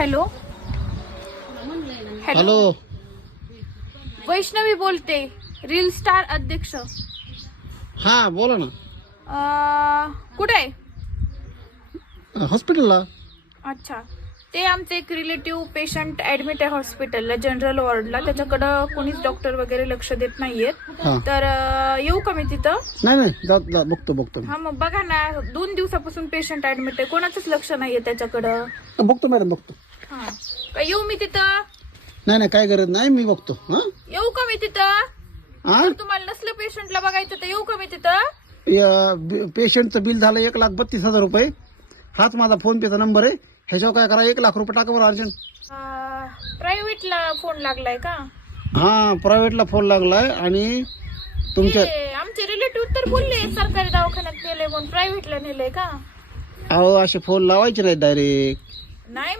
Hello hello. Vaishnavi बोलते, reel star अध्यक्ष. हा बोला ना. कुठे आहे? हॉस्पिटलला. अच्छा, ते आमचे एक रिलेटिव्ह पेशंट ऍडमिट आहे हॉस्पिटलला, जनरल वॉर्डला. त्याच्याकडं कोणीच डॉक्टर वगैरे लक्ष देत नाहीयेत. हा. तर येऊ का मी तिथं? नाही जा बघतो. हा मग बघा ना, 2 दिवसापासून पेशंट ऍडमिट आहे, कोणाचंच लक्ष नाहीये त्याच्याकडं. बघतो मॅडम बघतो. हा, का येऊ मी तिथं? नाही काय गरज नाही, मी बघतो. हा येऊ का मी तिथं? जर तुम्हाला नसलं पेशंटला बघायचं तर येऊ का मी तिथं? पेशंटचं बिल झालं 1,32,000 रुपये. हाच माझा फोन पेचा नंबर आहे. ह्याच्यावर काय करा, 1 लाख रुपये टाका बरं अर्जंट. प्रायव्हेटला फोन लागलाय का? हा प्रायव्हेटला फोन लागलाय. आणि तुमच्या आमचे रिलेटिव्ह तर बोलले सरकारी दवाखान्यात नेले म्हणून, प्रायव्हेटला नेलंय का? अहो असे फोन लावायचे नाही डायरेक्ट. नाही